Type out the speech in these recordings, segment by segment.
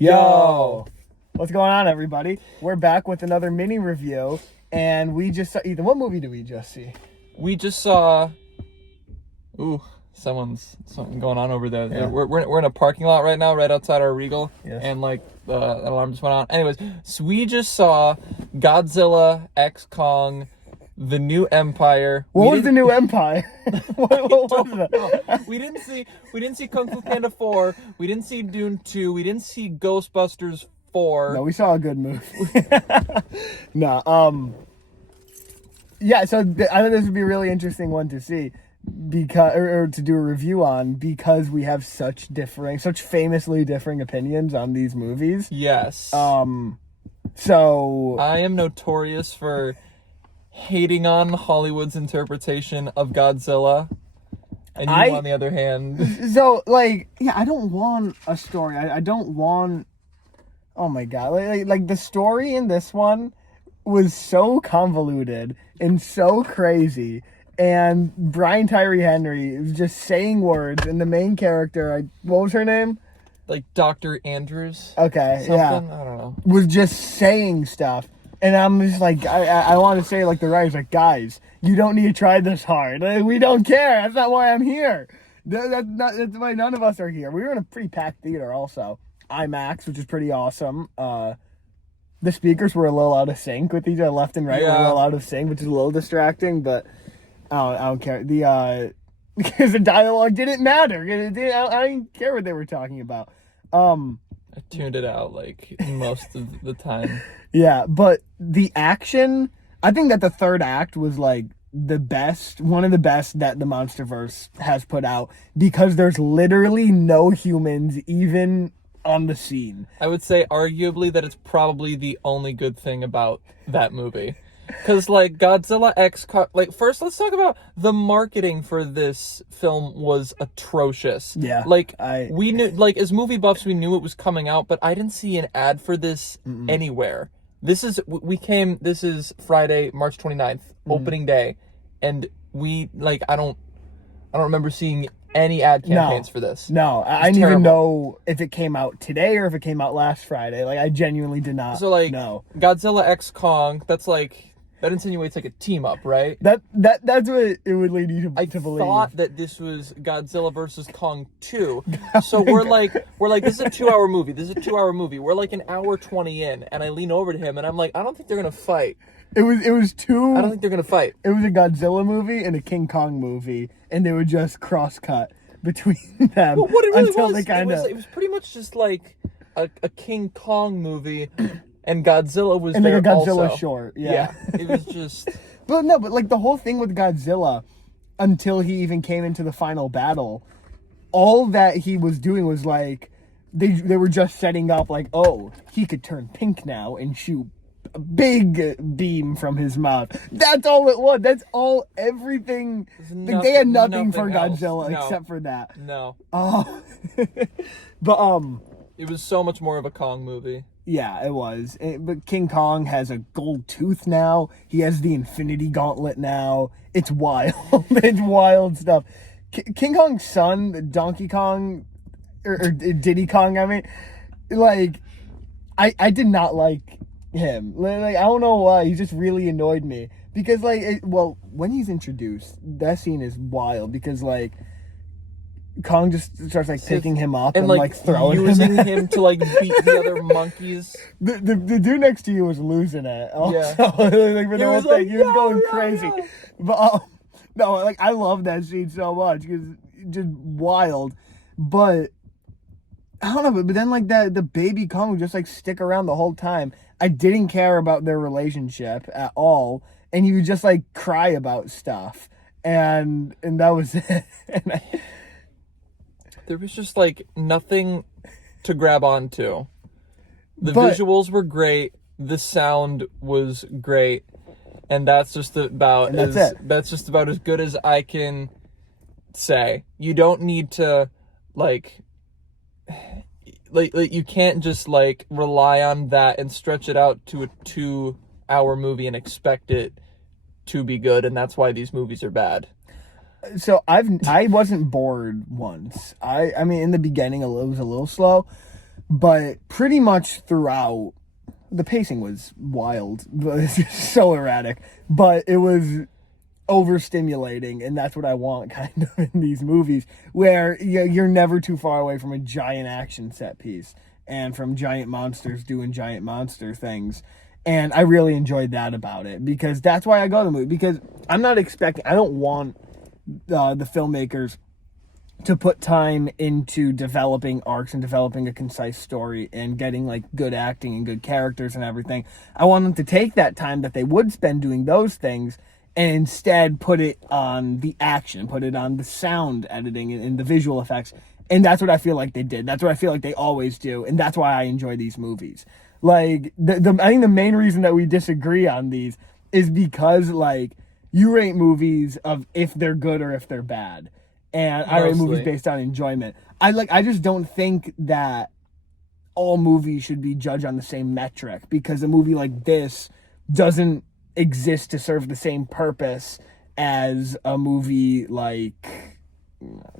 Yo! What's going on, everybody? We're back with another mini review, and we just saw... Ethan, what movie did we just see? We just saw... Ooh, something going on over there. Yeah. We're in a parking lot right now, right outside our Regal, yes. And, like, an alarm just went on. Anyways, so we just saw Godzilla X Kong... The New Empire. What was the New Empire? what was that? We didn't see Kung Fu Panda 4. We didn't see Dune 2. We didn't see Ghostbusters 4. No, we saw a good movie. No, yeah, so I think this would be a really interesting one to see because or to do a review on because we have such famously differing opinions on these movies. Yes. So I am notorious for hating on Hollywood's interpretation of Godzilla, and you, on the other hand... So, like, yeah, I don't want a story. I don't want... Oh, my God. Like, the story in this one was so convoluted and so crazy, and Brian Tyree Henry was just saying words, and the main character, what was her name? Like, Dr. Andrews? Okay, something? Yeah. I don't know. Was just saying stuff. And I'm just like, I want to say, like, the writer's like, guys, you don't need to try this hard. Like, we don't care. That's not why I'm here. That's why none of us are here. We were in a pretty packed theater also. IMAX, which is pretty awesome. The speakers were a little out of sync with each other, left and right. Yeah. Were a little out of sync, which is a little distracting, but I don't care. Because the dialogue didn't matter. I didn't care what they were talking about. I tuned it out, like, most of the time. Yeah, but the action, I think that the third act was, like, one of the best that the MonsterVerse has put out, because there's literally no humans even on the scene. I would say, arguably, that it's probably the only good thing about that movie. Because, like, Godzilla X... Like, first, let's talk about the marketing for this film was atrocious. Yeah. Like, we knew... Like, as movie buffs, we knew it was coming out, but I didn't see an ad for this anywhere. This is Friday, March 29th, opening day, and we, like, I don't remember seeing any ad campaigns for this. No, I didn't even know if it came out today or if it came out last Friday. Like, I genuinely did not know. Godzilla X Kong, that's like... That insinuates like a team up, right? That's what it would lead you to believe. I thought that this was Godzilla versus Kong 2. So we're like, this is a 2-hour movie. We're like an hour 20 in, and I lean over to him and I'm like, I don't think they're gonna fight. It was two. I don't think they're gonna fight. It was a Godzilla movie and a King Kong movie, and they would just cross cut between them. Well, what it really was, it was pretty much just like a King Kong movie. And Godzilla was there also. And like a Godzilla short, yeah. It was just... But like the whole thing with Godzilla, until he even came into the final battle, all that he was doing was like, they were just setting up like, oh, he could turn pink now and shoot a big beam from his mouth. That's all it was. That's all, everything. Like, they had nothing for Godzilla except for that. No. Oh. But, it was so much more of a Kong movie. Yeah, it was. But King Kong has a gold tooth now. He has the Infinity Gauntlet now. It's wild. It's wild stuff. King Kong's son, Donkey Kong, or Diddy Kong, I mean, like, I did not like him. Like, I don't know why. He just really annoyed me. Because, like, when he's introduced, that scene is wild. Because, like, Kong just starts like picking him up and like throwing using him to like beat the other monkeys. The dude next to you was losing it. Also. Yeah, like for the whole thing, he was going crazy. Yeah. But no, like I love that scene so much because just wild. But I don't know. But then like the baby Kong would just like stick around the whole time. I didn't care about their relationship at all, and he would just like cry about stuff, and that was it. And there was just, like, nothing to grab onto. The visuals were great. The sound was great. And that's just about that's just about as good as I can say. You don't need to, like you can't just, like, rely on that and stretch it out to a 2-hour movie and expect it to be good, and that's why these movies are bad. So I wasn't bored once. I mean, in the beginning, it was a little slow, but pretty much throughout, the pacing was wild, it's so erratic, but it was overstimulating, and that's what I want kind of in these movies, where you're never too far away from a giant action set piece and from giant monsters doing giant monster things. And I really enjoyed that about it, because that's why I go to the movie, because I don't want the filmmakers to put time into developing arcs and developing a concise story and getting like good acting and good characters and everything. I want them to take that time that they would spend doing those things and instead put it on the action, put it on the sound editing and the visual effects. And that's what I feel like they did. That's what I feel like they always do. And that's why I enjoy these movies. Like, I think the main reason that we disagree on these is because, like, you rate movies of if they're good or if they're bad. And I rate movies based on enjoyment. I just don't think that all movies should be judged on the same metric, because a movie like this doesn't exist to serve the same purpose as a movie like,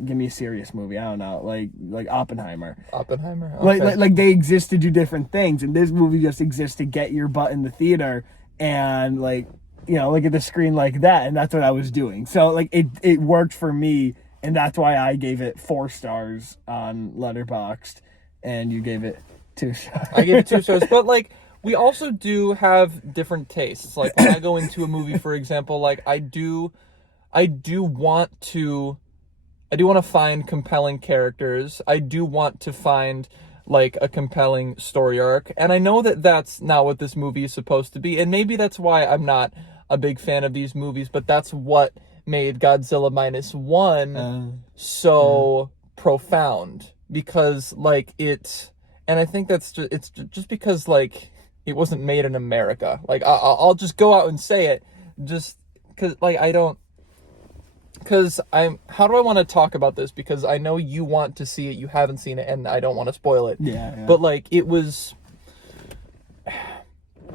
give me a serious movie, I don't know, like Oppenheimer. Okay. Like they exist to do different things, and this movie just exists to get your butt in the theater and like, look at the screen like that, and that's what I was doing. So like it worked for me, and that's why I gave it 4 stars on Letterboxd, and you gave it 2 stars. I gave it 2 stars, but like, we also do have different tastes. Like, when I go into a movie, for example, like I do want to find compelling characters. I do want to find like a compelling story arc, and I know that that's not what this movie is supposed to be, and maybe that's why I'm not a big fan of these movies, but that's what made Godzilla -1 so profound, because like and I think it's just because like it wasn't made in America. Like I'll just go out and say it, just because like how do I want to talk about this? Because I know you want to see it, you haven't seen it, and I don't want to spoil it. Yeah. But like it was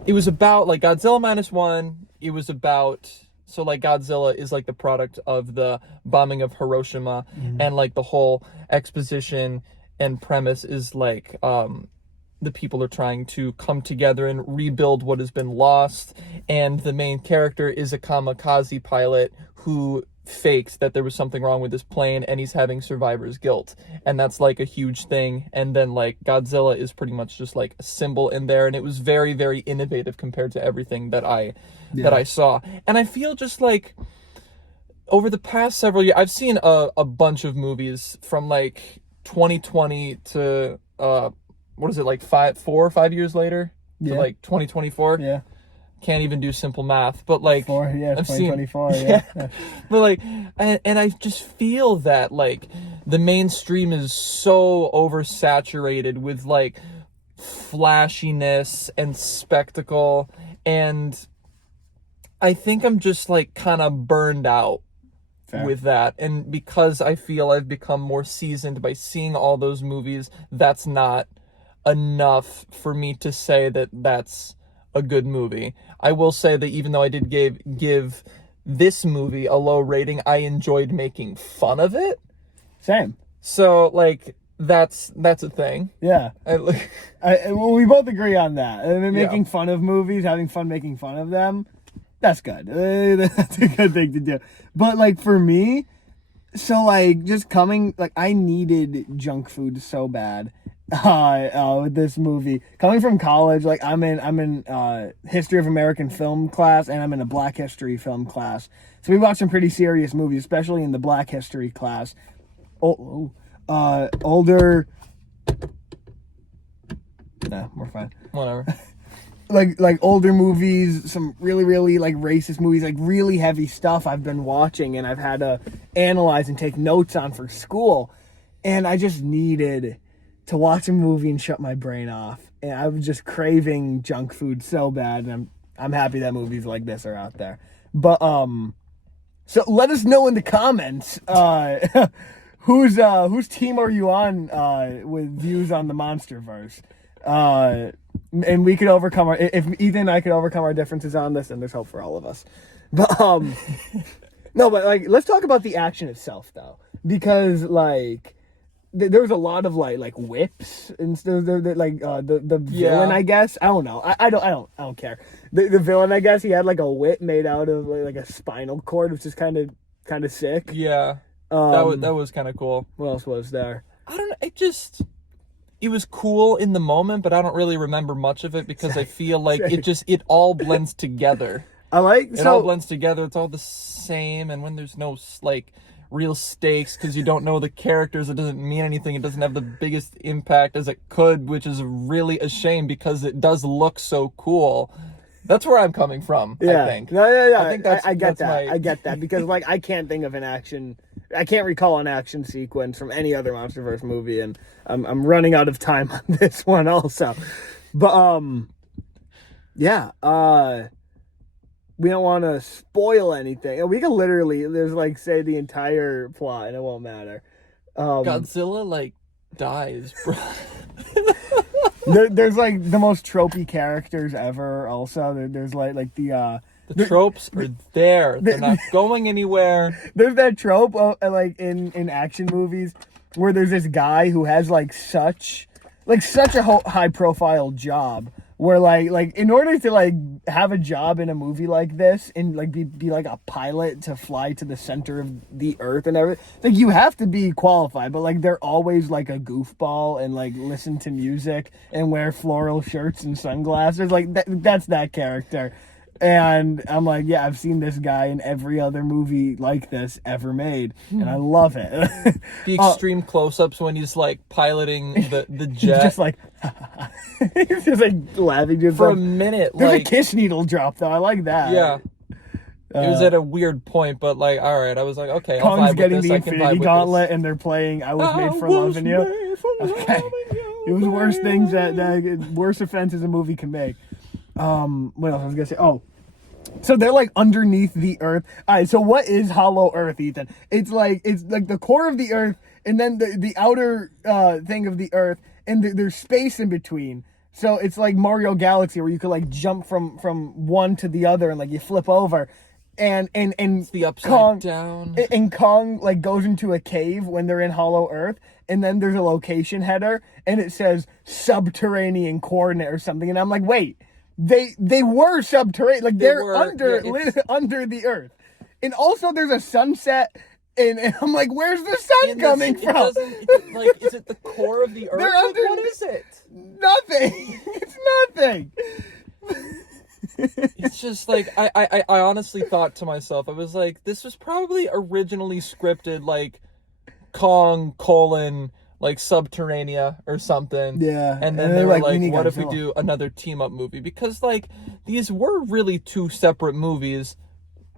about like Godzilla -1. It was about, so like Godzilla is like the product of the bombing of Hiroshima, and like the whole exposition and premise is like the people are trying to come together and rebuild what has been lost, and the main character is a kamikaze pilot who faked that there was something wrong with his plane, and he's having survivor's guilt, and that's like a huge thing. And then like Godzilla is pretty much just like a symbol in there, and it was very, very innovative compared to everything that I saw. And I feel just like over the past several years, I've seen a bunch of movies from like 2020 to what is it, like 4 or 5 years later to like 2024. Yeah. Can't even do simple math, but like 2024. But like, and I just feel that like the mainstream is so oversaturated with like flashiness and spectacle, and I think I'm just like kind of burned out with that. And because I feel I've become more seasoned by seeing all those movies, that's not enough for me to say that that's a good movie. I will say that even though I did give this movie a low rating, I enjoyed making fun of it. Same. So like that's a thing. Yeah. Well, we both agree on that. I mean, making fun of movies, having fun making fun of them, that's good. That's a good thing to do. But like for me, so like just coming, like I needed junk food so bad. With this movie, coming from college, like I'm in history of American film class, and I'm in a Black History film class. So we watched some pretty serious movies, especially in the Black History class. Older. Nah, we're fine. Whatever. like older movies, some really, really like racist movies, like really heavy stuff I've been watching, and I've had to analyze and take notes on for school, and I just needed to watch a movie and shut my brain off. And I was just craving junk food so bad, and I'm happy that movies like this are out there. But so let us know in the comments whose team are you on with views on the MonsterVerse. And we could overcome if Ethan and I could overcome our differences on this, and there's hope for all of us. But no, but like let's talk about the action itself though, because like there was a lot of like whips and stuff. The villain, Yeah. I guess. I don't know. I don't care. The villain, I guess, he had like a whip made out of like a spinal cord, which is kind of sick. Yeah. That was kind of cool. What else was there? I don't know. It was cool in the moment, but I don't really remember much of it because I feel like it all blends together. It all blends together. It's all the same, and when there's no like real stakes because you don't know the characters, it doesn't mean anything. It doesn't have the biggest impact as it could, which is really a shame because it does look so cool. That's where I'm coming from. Yeah. I think. No, yeah. I think I get that. I get that because like I can't think of I can't recall an action sequence from any other MonsterVerse movie, and I'm running out of time on this one also. But yeah, we don't want to spoil anything. We can literally say the entire plot and it won't matter. Godzilla like dies, bro. There's like the most tropey characters ever. Also, there's like the tropes are there. They're not going anywhere. There's that trope like in action movies where there's this guy who has such a high profile job where like in order to like have a job in a movie like this and like be like a pilot to fly to the center of the earth and everything, like you have to be qualified, but like they're always like a goofball and like listen to music and wear floral shirts and sunglasses. Like that's that character. And I'm like, yeah, I've seen this guy in every other movie like this ever made, and I love it. The extreme close-ups when he's like piloting the jet. He's just like, he's just like laughing. Just for like, a minute. There's like a kiss needle drop though. I like that. Yeah. It was at a weird point, but like, all right, I was like, okay, I'll Kong's vibe getting with this. the I can vibe Infinity with Gauntlet, this. and they're playing "I Was Made for Loving You." Okay, it was worse things that worse offenses a movie can make. What else I was gonna say? Oh. So they're like underneath the earth. All right, so what is Hollow Earth, Ethan? It's like the core of the earth and then the outer thing of the earth, and there's space in between. So it's like Mario Galaxy where you could like jump from one to the other and like you flip over. And it's the upside Kong, down. And Kong like goes into a cave when they're in Hollow Earth, and then there's a location header and it says subterranean coordinate or something, and I'm like, wait. They were subterranean, like they're under the earth, and also there's a sunset, and I'm like, where's the sun coming from? Is it the core of the earth? They're under, what is it? Nothing. It's nothing. It's just like I honestly thought to myself, I was like, this was probably originally scripted like Kong : like Subterranea or something. Yeah. And then they were like, what if we do another team up movie? Because like these were really two separate movies.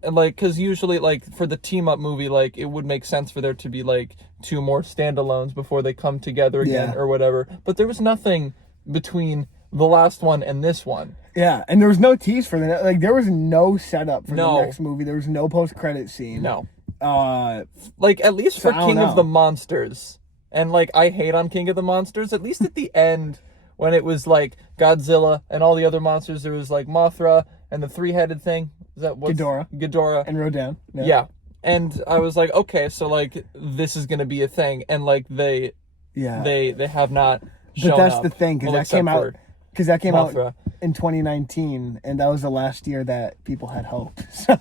And like, cause usually like for the team up movie, like it would make sense for there to be like two more standalones before they come together again or whatever. But there was nothing between the last one and this one. Yeah. And there was no tease for the, like there was no setup for the next movie. There was no post-credit scene. No. Like at least for King of the Monsters. And, like, I hate on King of the Monsters. At least at the end, when it was, like, Godzilla and all the other monsters, there was, like, Mothra and the three-headed thing. Is that what? Ghidorah. And Rodan. Yeah. And I was like, okay, so, like, this is going to be a thing. And, like, they have not shown up. But that's the thing, because that came out in 2019, and that was the last year that people had hope. So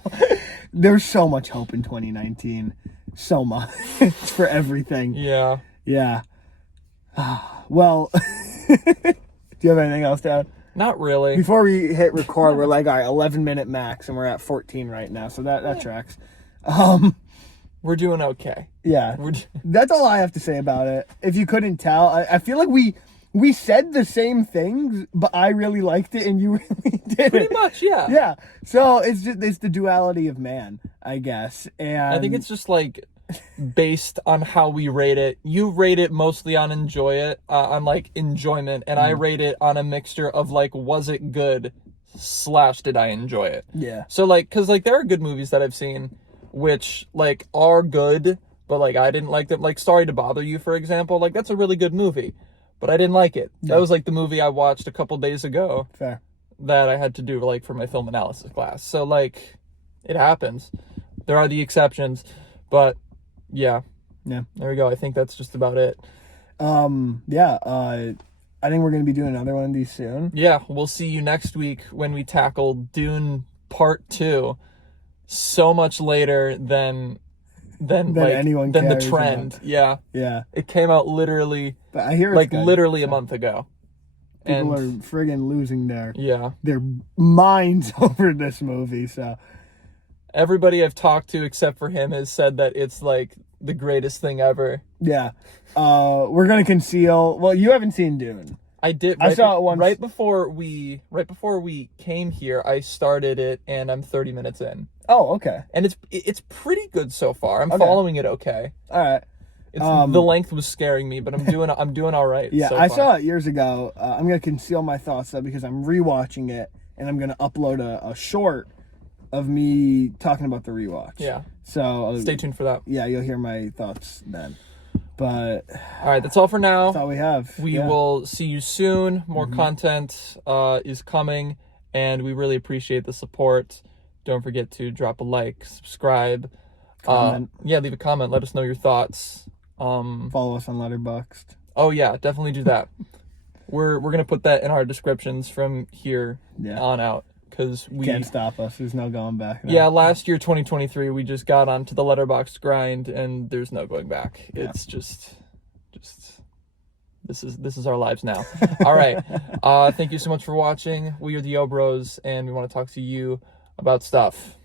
there's so much hope in 2019. So much. For everything. Yeah. Yeah. Well, do you have anything else to add? Not really. Before we hit record, we're like, all right, 11-minute max, and we're at 14 right now, so that tracks. We're doing okay. Yeah. That's all I have to say about it. If you couldn't tell, I feel like we said the same things, but I really liked it, and you really didn't. Pretty much, yeah. Yeah. So it's the duality of man, I guess. And I think it's just like based on how we rate it. You rate it mostly on enjoyment, and I rate it on a mixture of like, was it good / did I enjoy it? Yeah. So like, cause like there are good movies that I've seen which like are good, but like I didn't like them. Like Sorry to Bother You, for example. Like that's a really good movie, but I didn't like it. That was like the movie I watched a couple days ago. Fair. That I had to do like for my film analysis class. So like, it happens. There are the exceptions, but yeah. There we go. I think that's just about it. Yeah. I think we're gonna be doing another one of these soon. Yeah, we'll see you next week when we tackle Dune Part 2. So much later than anyone than the cares trend. about. Yeah. Yeah. It came out literally But I hear it's like good, literally a so month ago. People And are friggin' losing their yeah. minds over this movie. So Everybody I've talked to except for him has said that it's like the greatest thing ever. yeah. We're gonna conceal. Well, you haven't seen Dune. I did. I saw it once. Right before we came here. I started it, and I'm 30 minutes in, Oh, okay. and it's pretty good so far. I'm Okay. following it okay. All right. It's the length was scaring me, but I'm doing all right. Yeah, so I far. saw it years ago. I'm gonna conceal my thoughts though because I'm rewatching it, and I'm gonna upload a short of me talking about the rewatch. Yeah. So Stay tuned for that. Yeah, you'll hear my thoughts then. But All right, that's all for now. that's all we have. We Yeah. will see you soon. More content is coming, and we really appreciate the support. Don't forget to drop a like, subscribe, Comment. leave a comment. Let us know your thoughts. Follow us on Letterboxd. Oh yeah, definitely do that. We're gonna put that in our descriptions from here on out because we Can't stop us. There's no going back now. Yeah, last year 2023 we just got onto the Letterboxd grind and there's no going back. It's just this is our lives now. All right. Thank you so much for watching. We are the Yo Bros and we want to talk to you about stuff.